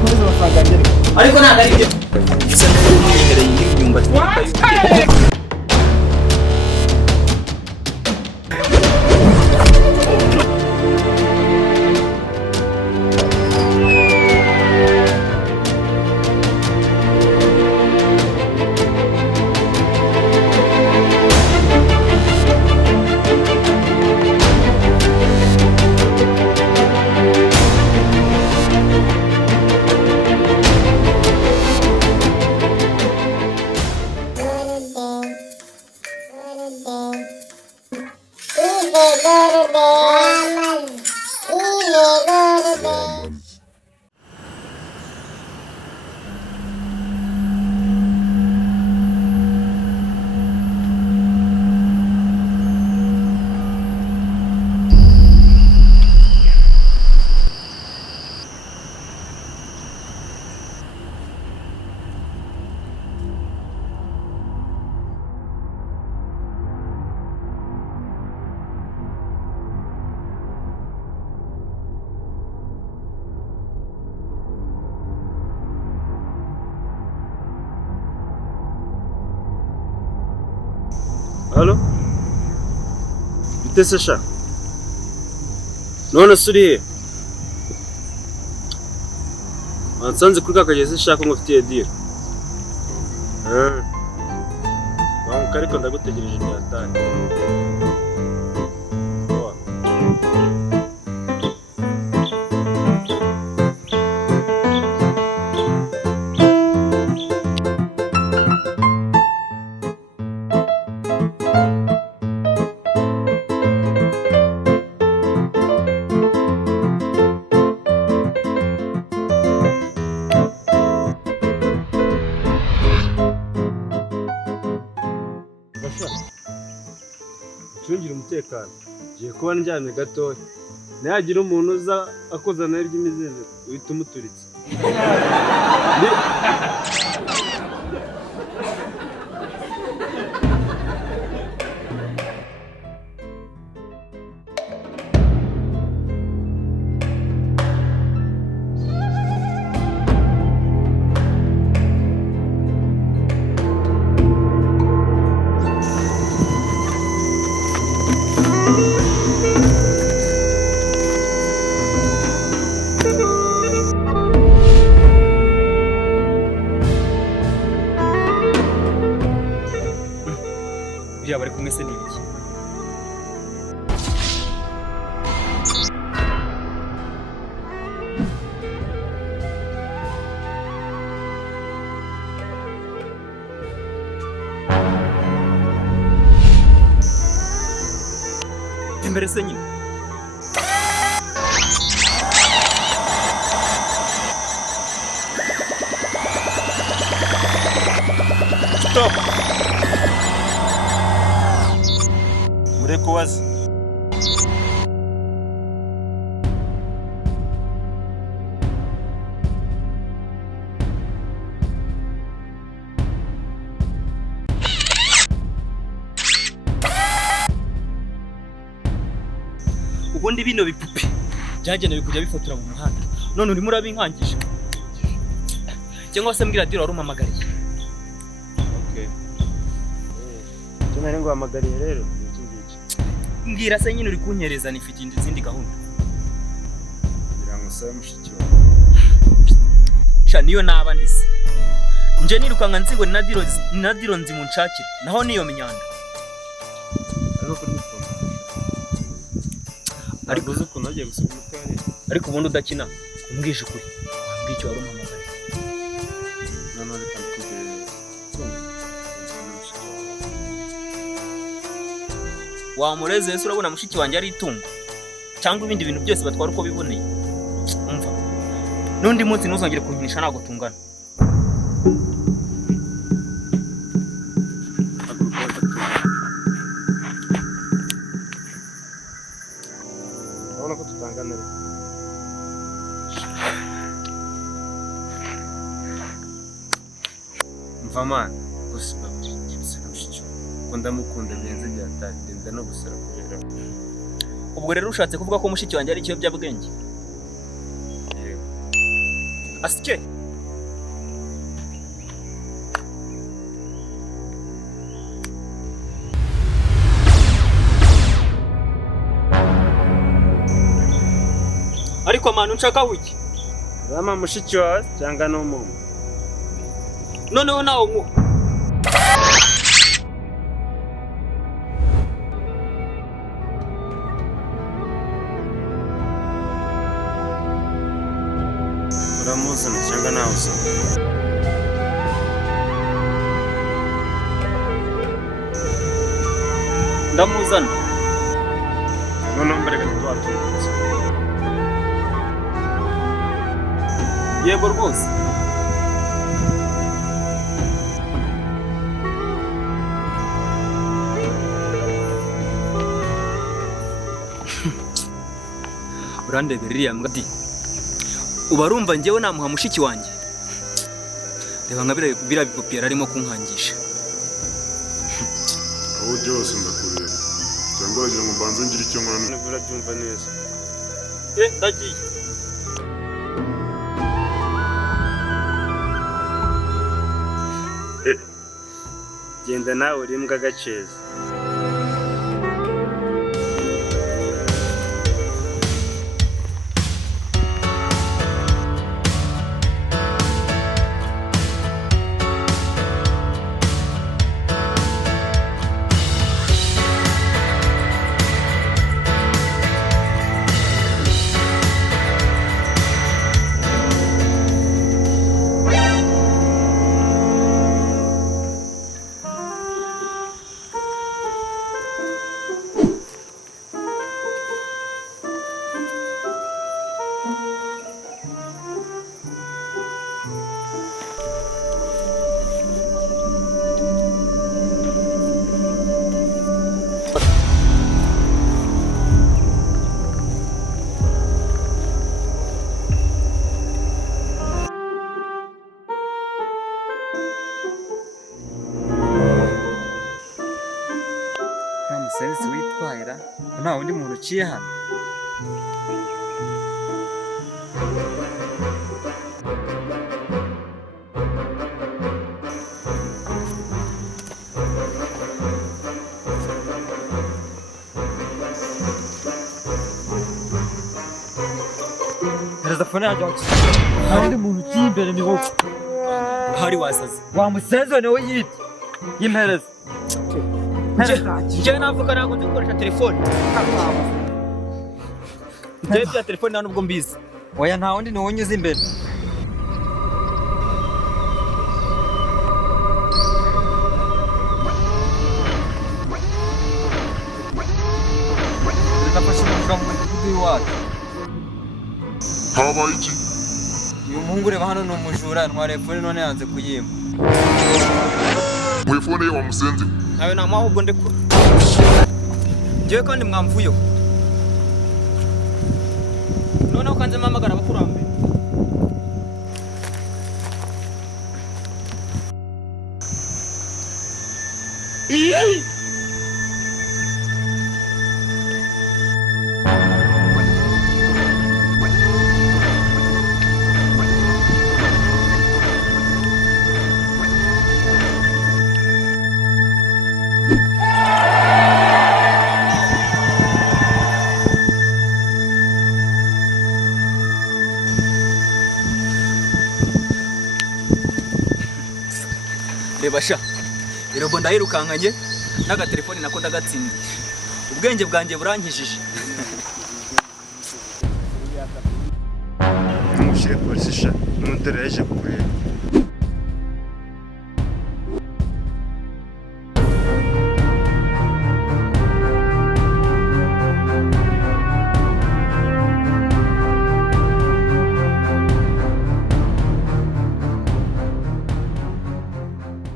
bakomeza amafaranga ngere ariko ntabwo ari byo bisa neza n'imyemereye y'imyumbati Halo? Bitese sha? None suri Atanze kuri kakageze shaka ngo mfitiye deal. Wangu kariko ndagutegereje byatanye. Chungira umutekano. Giye kuba njyame gatoya. Nagira umuntu uza akozana ry'imizizi uhita umuturitse. bari kumwe se n'ibiki imbere se nyine stop mureko wazi ubundi bino bipupe byagenewe kujya bifotora mu muhanda none urimo urabinkangisha cyangwa se mbwira dira warumamagariye okay cyane ngo amagariye rero iki ngiki mbwira se nyine uri kunyereza nifite izindi gahunda ngira ngo sabe mushiki sha niyo naba ndise nje nirukanka nzigo na diro nzi mu nshakira naho niyo minyanda ariko uzi ukuntu agiye gusiga umutwe ariko ubundi udakina umbwije ukuri wambwiye icyo warumamagariye none reka ndikubwire wamureze ese urabona mushiki wanjye ari itungo cyangwa ibindi bintu byose batwara uko biboneye umva n'undi munsi ntuzongere kunkinisha ntabwo tungana urabona ko tutangana rero mva man gusa babiri mushiki ko ndamukunda birenze byatagenda no gusara kubera ubwo rero ushatse kuvuga ko mushiki wanjye ari ikiyobyabwenge asike ariko manu nshaka wiki Rama mushiki wawe cyangwa no mama. noneho nawo nko Uramuzana cyangwa nawe usa. ndamuzana Noneho mbere gato twatungutse. yego rwose urandebera iriya mbwa ati uba arumva njyewe namuha mushiki wanjye reba nka biriya bipupi yari arimo kunkangisha aho ujya hose ndakureba cyangwa uragira ngo mbanze ngire icyo nkora Nubwo urabyumva neza. ndagiye Genda nawe uri imbwa gaceza. Sensi witwara nta wundi muntu uciye hano. Hereza fone yanjye wacu. Nta wundi muntu uciye imbere ni wowe. hari wasaze Wa musenzi niwe yibye. Yimpereza. njyewe navuga ntabwo nzi gukoresha telefone njyewe bya telefone nta nubwo mbizi Oya nta wundi niwe unyuze imbere. Ndafashe umujura mu mudugudu w'iwacu. habaye iki Uyu muhungu ureba hano ni umujura ntwara telefone none yanze kuyimpa. mu phone ye wamusenze nawe nta mpamvu ubwo ndekura njyewe kandi mwamvuyeho noneho kanze mpamagara abakurambere reba sha irobo ndayirukankanye n'agatelefoni nako ndagatsindiye ubwenge bwanjye burankijije Ntumushyire polisi sha. N'utere yaje kukureba.